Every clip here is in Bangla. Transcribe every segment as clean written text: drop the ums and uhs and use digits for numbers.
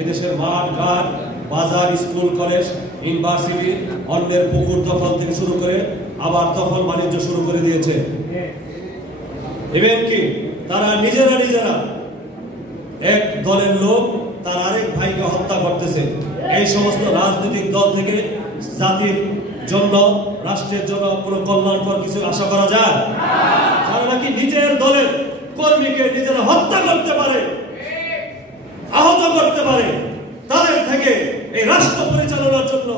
এদেশের মাঠ ঘাট বাজার স্কুল কলেজ ইউনিভার্সিটি অন্যের পুকুর দখল থেকে শুরু করে আবার দখল বাণিজ্য শুরু করে দিয়েছে। ইভেন কি তারা নিজেরা এক দলের লোক তার আরেক ভাইকে হত্যা করতেছে। এই সমস্ত রাজনৈতিক দল থেকে জাতির জন্য রাষ্ট্রের জন্য কোনো কল্যাণকর কিছু আশা করা যায়? যারা নাকি নিজের দলের কর্মীকে নিজেরা হত্যা করতে পারে, আহত করতে পারে, তাদের থেকে এই রাষ্ট্র পরিচালনার জন্য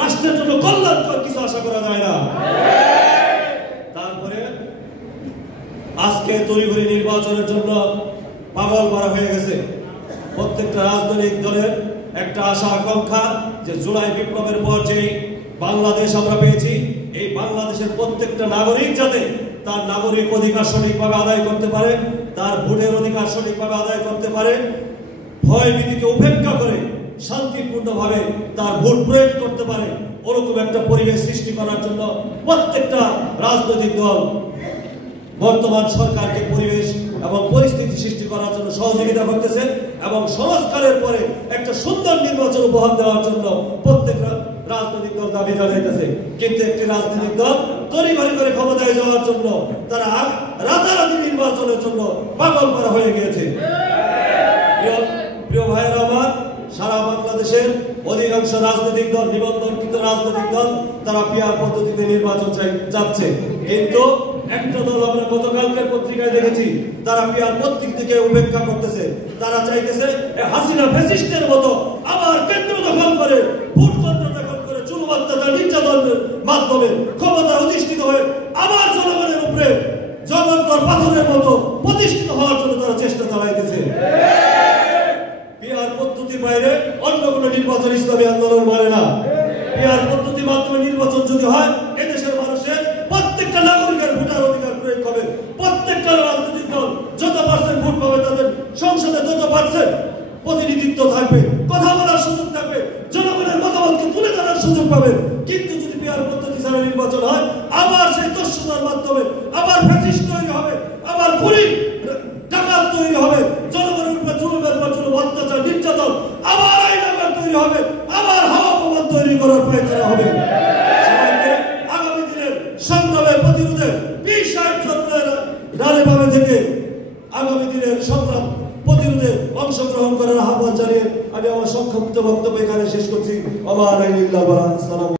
রাষ্ট্রের জন্য কল্যাণকর কিছু আশা করা যায় না। তারপরে আজকে তড়িঘড়ি নির্বাচনের জন্য পাগল মারা হয়ে গেছে। প্রত্যেকটা রাজনৈতিক দলের একটা আশা আকাঙ্ক্ষা যে জুলাই বিপ্লবের পর যে বাংলাদেশ আমরা পেয়েছি, এই বাংলাদেশের প্রত্যেকটা নাগরিক যাতে তার নাগরিক অধিকার সঠিকভাবে আদায় করতে পারে, তার ভোটের অধিকার সঠিকভাবে আদায় করতে পারে, ভয় ভীতিকে উপেক্ষা করে শান্তিপূর্ণভাবে তার ভোট প্রয়োগ করতে পারে, ওরকম একটা পরিবেশ সৃষ্টি করার জন্য প্রত্যেকটা রাজনৈতিক দল বর্তমান সরকারকে পরিবেশ এবং পরিস্থিতি সৃষ্টি করার জন্য সহযোগিতা করতেছে এবং সংস্কারের পরে একটা সুন্দর নির্বাচন উপহার দেওয়ার জন্য প্রত্যেক রাজনৈতিক দল দাবি জানাইতেছে। কিন্তু একটি রাজনৈতিক দল তড়িঘড়ি করে ক্ষমতায় যাওয়ার জন্য তারা রাতারাতি নির্বাচনের জন্য পাগল করা হয়ে গিয়েছে। প্রিয় ভাইয়েরা আমার, সারা বাংলাদেশের অধিকাংশ রাজনৈতিক দল, নিবন্ধনকৃত রাজনৈতিক দল, তারা পিআর পদ্ধতিতে নির্বাচন চাচ্ছে। কিন্তু একটা দল আমরা গতকালকের পত্রিকায় দেখেছি, তারা পিআর পদ্ধতিকে উপেক্ষা করতেছে। তারা চাইতেছে হাসিনা ফ্যাসিস্টের মতো আবার কেন্দ্র দখল করে, ভোট কেন্দ্র দখল করে, জুলুম অত্যাচার নির্যাতনের মাধ্যমে ক্ষমতা অধিষ্ঠিত হয়ে আবার জনগণের উপরে জগত্তর পাথরের মতো প্রতিষ্ঠিত হওয়ার জন্য তারা চেষ্টা চালাইতেছে। পিআর পদ্ধতির বাইরে অন্য কোন নির্বাচন ইসলামী আন্দোলন মানে না। পিআর পদ্ধতির মাধ্যমে নির্বাচন যদি হয়, এদেশের মানুষের প্রত্যেকটা নাগরিকের ভোটার অধিকার প্রয়োগ হবে। প্রত্যেকটা রাজনৈতিক দল যত পার্সেন্ট ভোট পাবে, তাদের সংসদে তত পার্সেন্ট প্রতিনিধিত্ব থাকবে, কথা বলার সুযোগ থাকবে, জনগণের মতামতকে তুলে ধরার সুযোগ পাবে। কিন্তু যদি পিআর পদ্ধতি ছাড়া নির্বাচন হয়, আবার সেই দস্যুতার মাধ্যমে আবার ফ্যাসিস্ট তৈরি হবে, আবার খুনি ডাকাত তৈরি হবে, জনগণের উপরে জুলুমের পর জুলুম, অত্যাচার, নির্যাতন, আবার আইনাগার তৈরি হবে, আবার হাওয়া প্রমাণ তৈরি করার প্রয়োজন হবে। আগামী দিনের সংগ্রামের প্রতিরোধে পীর সাহেব সরকারের ডানে বামে থেকে আগামী দিনের সংগ্রাম প্রতিরোধে অংশগ্রহণ করার আহ্বান জানিয়ে আমি আমার সংক্ষিপ্ত বক্তব্য এখানে শেষ করছি। আমার